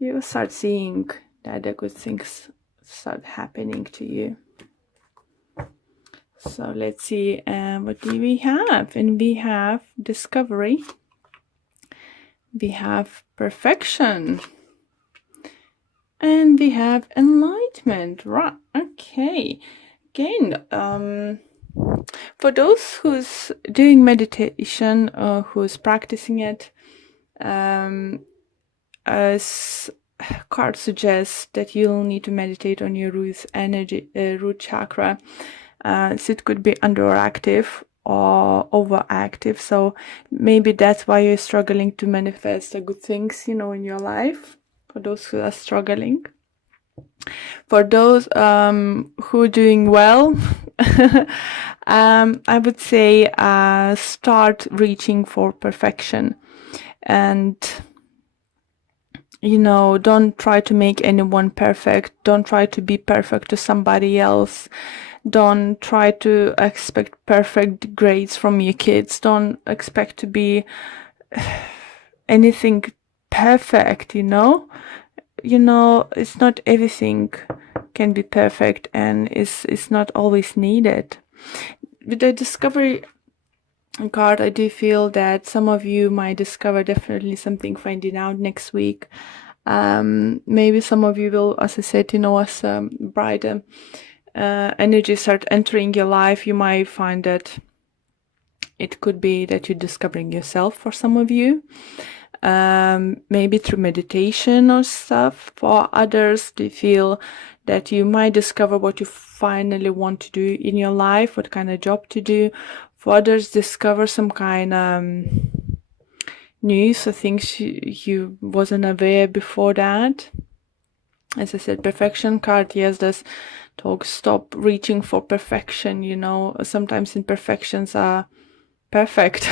you start seeing that the good things start happening to you. So let's see, what do we have? And we have discovery. We have perfection. And we have enlightenment. Right, okay. Again, for those who's doing meditation or who's practicing it, as card suggests that you'll need to meditate on your root chakra. So it could be underactive or overactive. So maybe that's why you're struggling to manifest the good things, in your life. For those who are struggling. For those who are doing well, I would say start reaching for perfection. And don't try to make anyone perfect. Don't try to be perfect to somebody else. Don't try to expect perfect grades from your kids. Don't expect to be anything perfect, it's not everything can be perfect, and it's not always needed. With the discovery card, I do feel that some of you might discover definitely something finding out next week. Maybe some of you will, as I said, as brighter energy start entering your life, you might find that it could be that you're discovering yourself for some of you. Maybe through meditation or stuff. For others, they feel that you might discover what you finally want to do in your life, what kind of job to do. For others, discover some kind of news or things you wasn't aware before that. As I said, perfection card, yes, does talk stop reaching for perfection. Sometimes imperfections are perfect.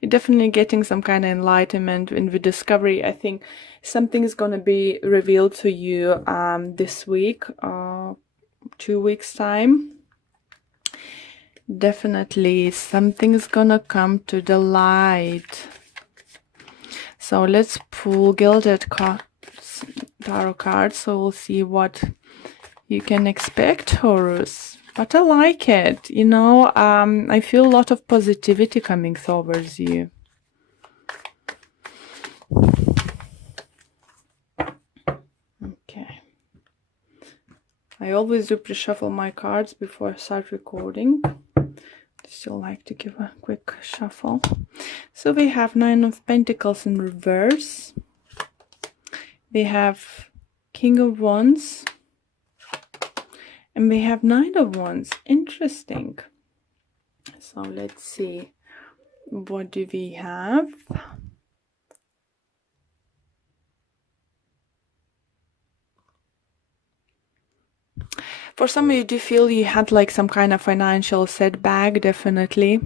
You're definitely getting some kind of enlightenment. And with discovery, I think something is going to be revealed to you this week, 2 weeks time. Definitely something's gonna come to the light. So let's pull Gilded Tarot cards, so we'll see what you can expect, Taurus. But I like it, I feel a lot of positivity coming towards you. Okay. I always do pre-shuffle my cards before I start recording. Still like to give a quick shuffle. So we have Nine of Pentacles in reverse. We have King of Wands. And we have Nine of Wands. Interesting. So let's see. What do we have? For some of you, do you feel you had like some kind of financial setback? Definitely.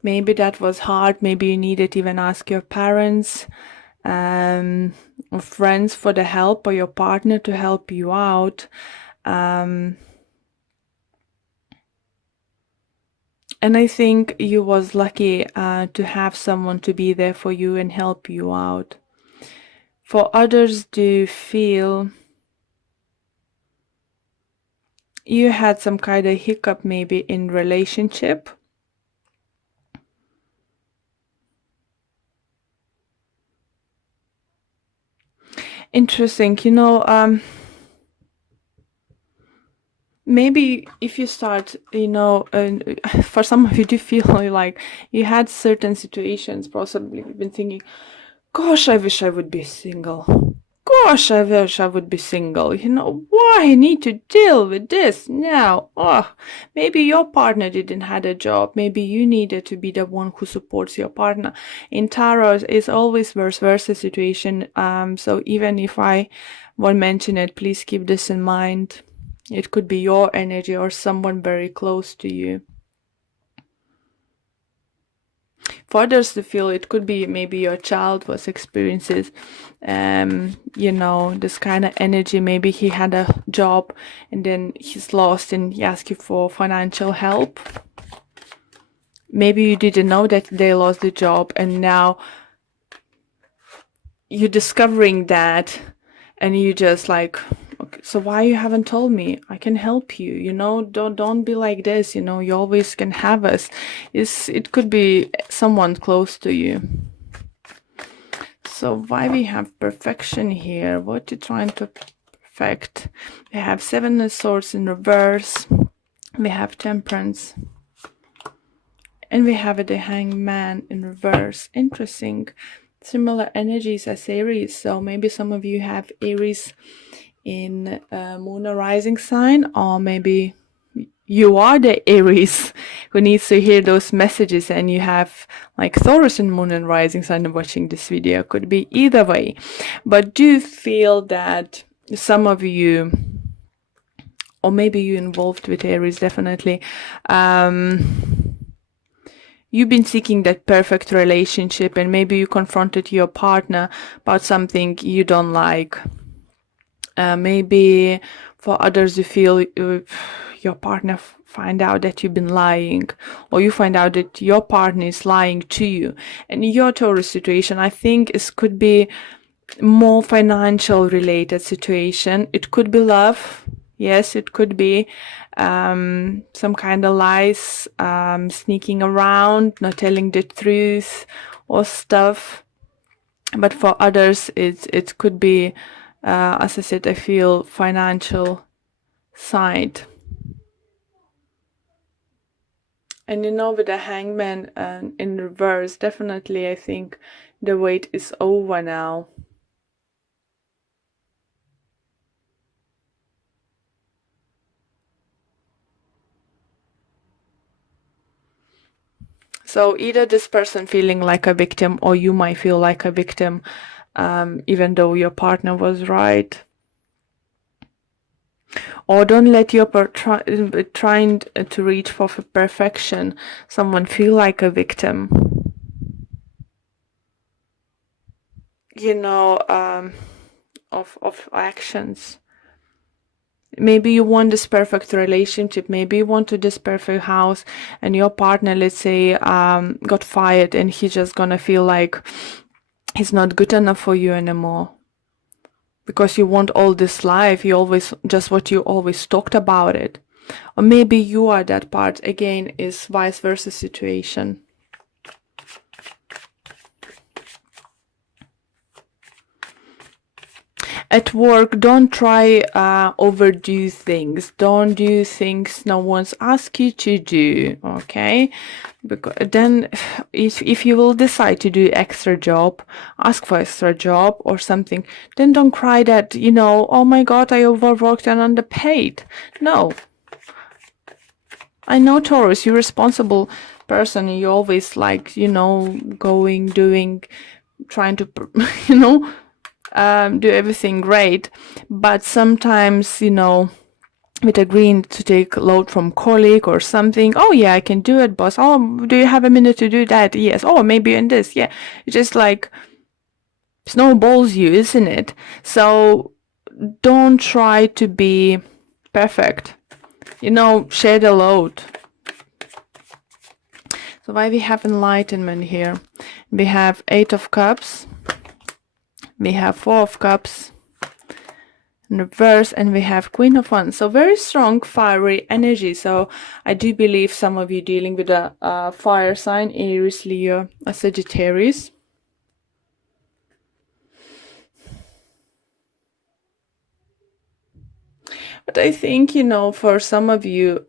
Maybe that was hard. Maybe you needed to even ask your parents or friends for the help, or your partner to help you out. And I think you was lucky to have someone to be there for you and help you out. For others, do you feel you had some kind of hiccup maybe in relationship? Interesting. Maybe if you start, for some of you, do feel like you had certain situations, possibly you've been thinking, gosh, I wish I would be single. Gosh, I wish I would be single. Why I need to deal with this now? Oh, maybe your partner didn't have a job. Maybe you needed to be the one who supports your partner. In tarot, it's always vice versa situation. So even if I won't mention it, please keep this in mind. It could be your energy or someone very close to you. For others to feel, it could be maybe your child was experiences, this kind of energy. Maybe he had a job and then he's lost and he asked you for financial help. maybe you didn't know that they lost the job, and now you're discovering that, and you just like, okay, so why you haven't told me? I can help you, you know, don't be like this, you know, you always can have us. It could be someone close to you. So why we have perfection here? What you trying to perfect? We have Seven of Swords in reverse. We have Temperance. And we have the Hangman in reverse. Interesting. Similar energies as Aries. So maybe some of you have Aries in Moon or Rising sign, or maybe you are the Aries who needs to hear those messages, and you have like Taurus and Moon and Rising sign watching this video. Could be either way. But do feel that some of you, or maybe you involved with Aries, definitely, you've been seeking that perfect relationship, and maybe you confronted your partner about something you don't like. Maybe for others you feel your partner find out that you've been lying, or you find out that your partner is lying to you. And in your Taurus situation, I think it could be more financial related situation. It could be love. Yes, it could be some kind of lies, sneaking around, not telling the truth or stuff. But for others, it could be, as I said, I feel financial side. And you know, with the Hangman in reverse, definitely I think the wait is over now. So either this person feeling like a victim, or you might feel like a victim, even though your partner was right. Or don't let your trying to reach for perfection someone feel like a victim. You know, of actions. Maybe you want this perfect relationship, maybe you want this perfect house, and your partner, let's say, got fired, and he's just gonna feel like he's not good enough for you anymore. Because you want all this life, you always, just what you always talked about it. Or maybe you are that part, again, is vice versa situation. At work, don't try overdo things. Don't do things no one's asked you to do, okay? Because then if you will decide to do extra job, ask for extra job or something, then don't cry that, you know, oh my God, I overworked and underpaid. No. I know, Taurus, you're a responsible person. You always like, you know, going, doing, trying to, you know, do everything great, but sometimes, you know, with agreeing to take load from colleague or something, oh yeah, I can do it, boss. Oh, do you have a minute to do that? Yes. Oh, maybe in this, yeah. It's just like snowballs you, isn't it? So don't try to be perfect, you know, share the load. So why we have enlightenment here? We have 8 of Cups. We have 4 of Cups in reverse, and we have Queen of Wands. So very strong fiery energy. So I do believe some of you dealing with a fire sign, Aries, Leo, a Sagittarius. But I think, you know, for some of you,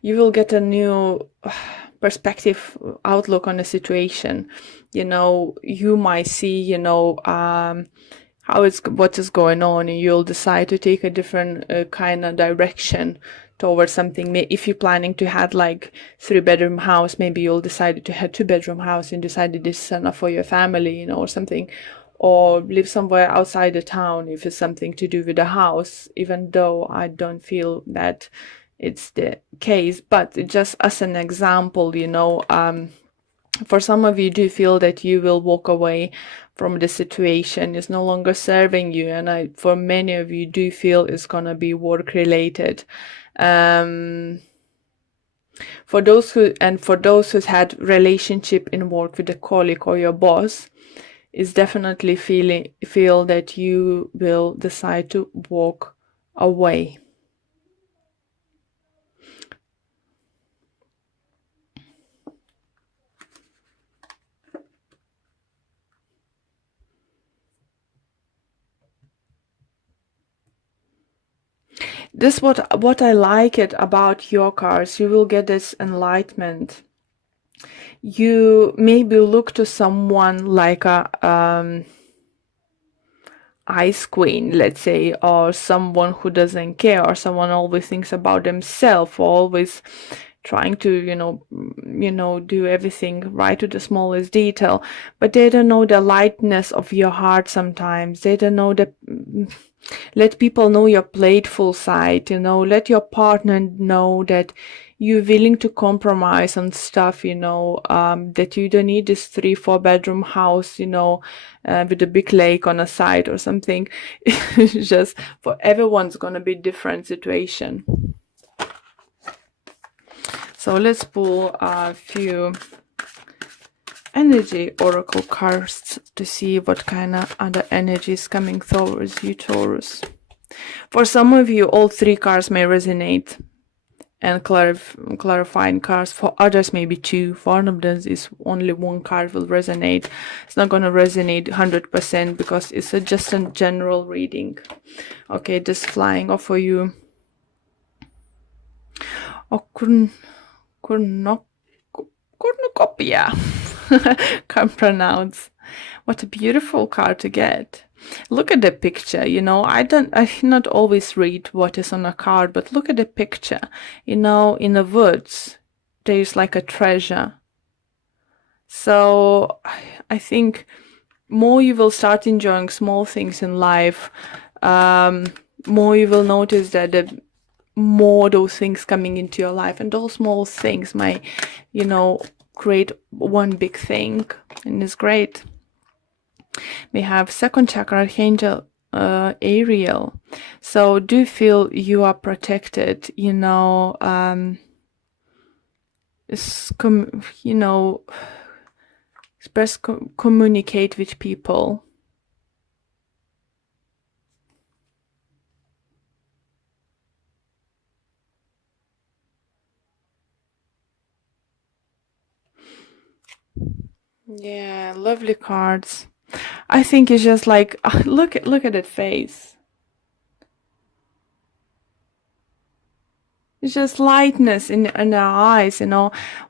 you will get a new perspective, outlook on the situation. You know, you might see, you know, what is going on, and you'll decide to take a different kind of direction towards something. If you're planning to have like 3-bedroom house, maybe you'll decide to have 2-bedroom house and decided this is enough for your family, you know, or something. Or live somewhere outside the town if it's something to do with the house, even though I don't feel that it's the case. But just as an example, you know, For some of you do feel that you will walk away from the situation, is no longer serving you, and for many of you do feel it's gonna be work related. For those who's had relationship in work with a colleague or your boss, is definitely feel that you will decide to walk away. This what I like it about your cards. You will get this enlightenment. You maybe look to someone like a ice queen, let's say, or someone who doesn't care, or someone always thinks about themselves, always trying to, do everything right to the smallest detail, but they don't know the lightness of your heart sometimes. They don't know let people know your playful side, let your partner know that you're willing to compromise on stuff, that you don't need this 3-4 bedroom house, with a big lake on a side or something. It's just for everyone's gonna be different situation. So let's pull a few energy oracle cards to see what kind of other energy is coming towards you, Taurus. For some of you, all 3 cards may resonate and clarifying cards. For others, maybe 2. For one of them is only 1 card will resonate. It's not going to resonate 100% because it's just a general reading. Okay, just flying off for you. Oh, cornucopia. Can't pronounce. What a beautiful card to get. Look at the picture, I not always read what is on a card, but look at the picture. In the woods, there's like a treasure. So I think more you will start enjoying small things in life, more you will notice that the more those things coming into your life, and those small things might, create one big thing, and it's great. We have second chakra archangel Ariel. So do feel you are protected, express, communicate with people. Yeah, lovely cards. I think it's just like, look at that face. It's just lightness in our eyes,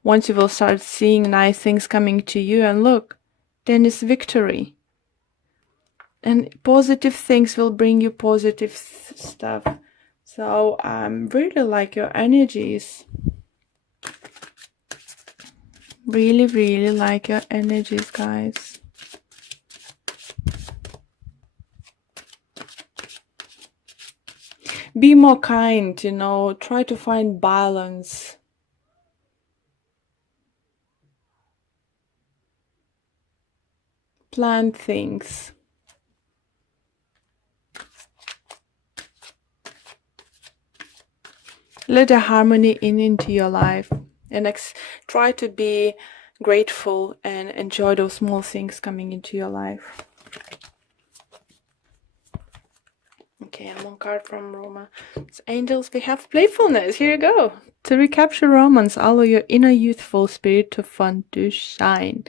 once you will start seeing nice things coming to you, and look, then it's victory. And positive things will bring you positive stuff. So really like your energies. Really, really like your energies, guys. Be more kind, try to find balance. Plan things. Let the harmony into your life, and try to be grateful and enjoy those small things coming into your life. Okay, and 1 card from Roma. It's angels, we have playfulness. Here you go. To recapture romance, allow your inner youthful spirit to fun to shine.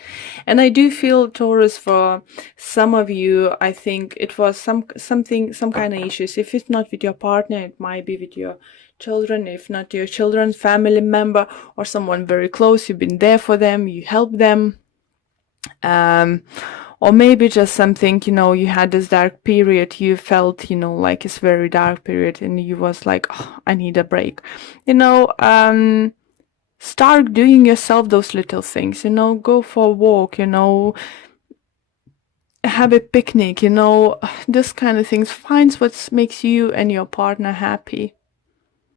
And I do feel, Taurus, for some of you, I think it was some kind of issues. If it's not with your partner, it might be with your children. If not your children, family member, or someone very close. You've been there for them, you help them. Or maybe just something, you had this dark period, you felt, like it's very dark period, and you was like, oh, I need a break. Start doing yourself those little things, go for a walk, have a picnic, this kind of things. Find what makes you and your partner happy.